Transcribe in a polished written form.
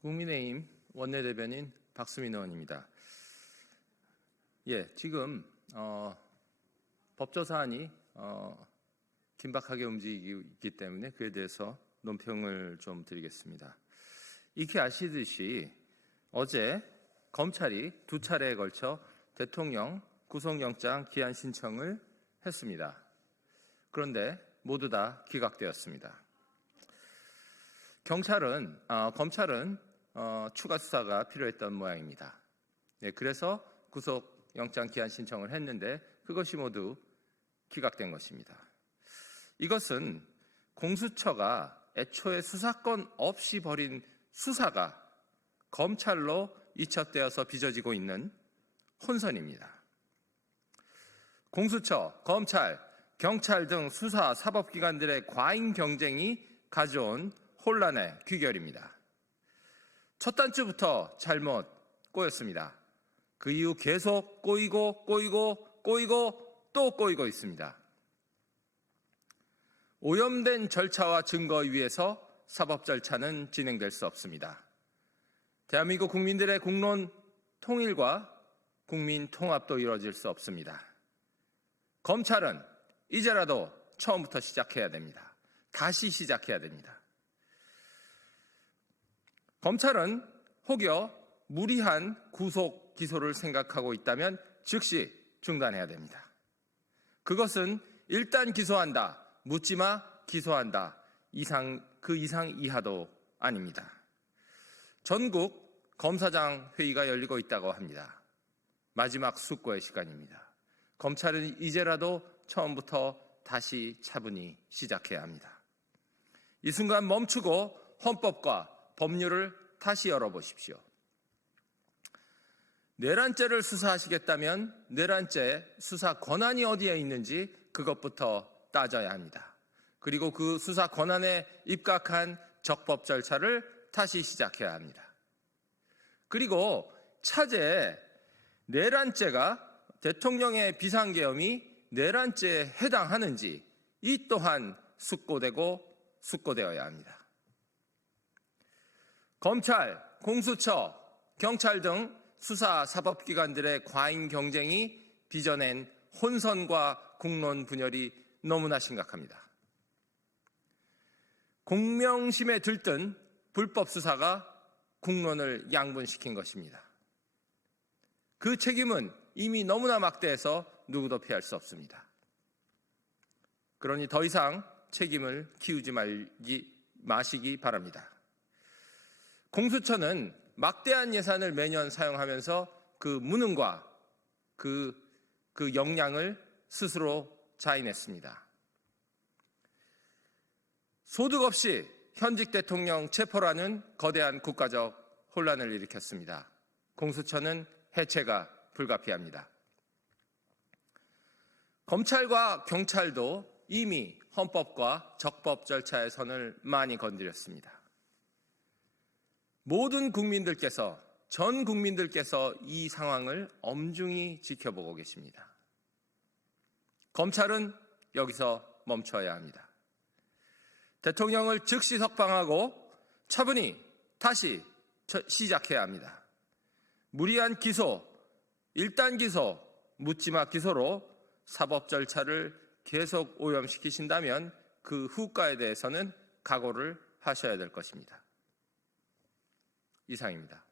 국민의힘 원내대변인 박수민 의원입니다. 지금 법조 사안이 긴박하게 움직이고 있기 때문에 그에 대해서 논평을 좀 드리겠습니다. 익히 아시듯이 어제 검찰이 두 차례에 걸쳐 대통령 구속영장 기한 신청을 했습니다. 그런데 모두 다 기각되었습니다. 검찰은 추가 수사가 필요했던 모양입니다. 그래서 구속영장 기한 신청을 했는데 그것이 모두 기각된 것입니다. 이것은 공수처가 애초에 수사권 없이 벌인 수사가 검찰로 이첩되어서 빚어지고 있는 혼선입니다. 공수처, 검찰, 경찰 등 수사, 사법기관들의 과잉 경쟁이 가져온 혼란의 귀결입니다. 첫 단추부터 잘못 꼬였습니다. 그 이후 계속 꼬이고 또 꼬이고 있습니다. 오염된 절차와 증거 위에서 사법 절차는 진행될 수 없습니다. 대한민국 국민들의 국론 통일과 국민 통합도 이루어질 수 없습니다. 검찰은 이제라도 처음부터 시작해야 됩니다. 다시 시작해야 됩니다. 검찰은 혹여 무리한 구속 기소를 생각하고 있다면 즉시 중단해야 됩니다. 그것은 일단 기소한다, 묻지마 기소한다, 그 이상 이하도 아닙니다. 전국 검사장 회의가 열리고 있다고 합니다. 마지막 숙고의 시간입니다. 검찰은 이제라도 처음부터 다시 차분히 시작해야 합니다. 이 순간 멈추고 헌법과 법률을 다시 열어보십시오. 내란죄를 수사하시겠다면 내란죄 수사 권한이 어디에 있는지 그것부터 따져야 합니다. 그리고 그 수사 권한에 입각한 적법 절차를 다시 시작해야 합니다. 그리고 차제에 내란죄가 대통령의 비상계엄이 내란죄에 해당하는지 이 또한 숙고되어야 합니다. 검찰, 공수처, 경찰 등 수사 사법기관들의 과잉 경쟁이 빚어낸 혼선과 국론 분열이 너무나 심각합니다. 공명심에 들뜬 불법 수사가 국론을 양분시킨 것입니다. 그 책임은 이미 너무나 막대해서 누구도 피할 수 없습니다. 그러니 더 이상 책임을 키우지 마시기 바랍니다. 공수처는 막대한 예산을 매년 사용하면서 그 무능과 그 역량을 스스로 자인했습니다. 소득 없이 현직 대통령 체포라는 거대한 국가적 혼란을 일으켰습니다. 공수처는 해체가 불가피합니다. 검찰과 경찰도 이미 헌법과 적법 절차의 선을 많이 건드렸습니다. 모든 국민들께서, 전 국민들께서 이 상황을 엄중히 지켜보고 계십니다. 검찰은 여기서 멈춰야 합니다. 대통령을 즉시 석방하고 차분히 다시 시작해야 합니다. 무리한 기소, 일단 기소, 묻지마 기소로 사법 절차를 계속 오염시키신다면 그 후과에 대해서는 각오를 하셔야 될 것입니다. 이상입니다.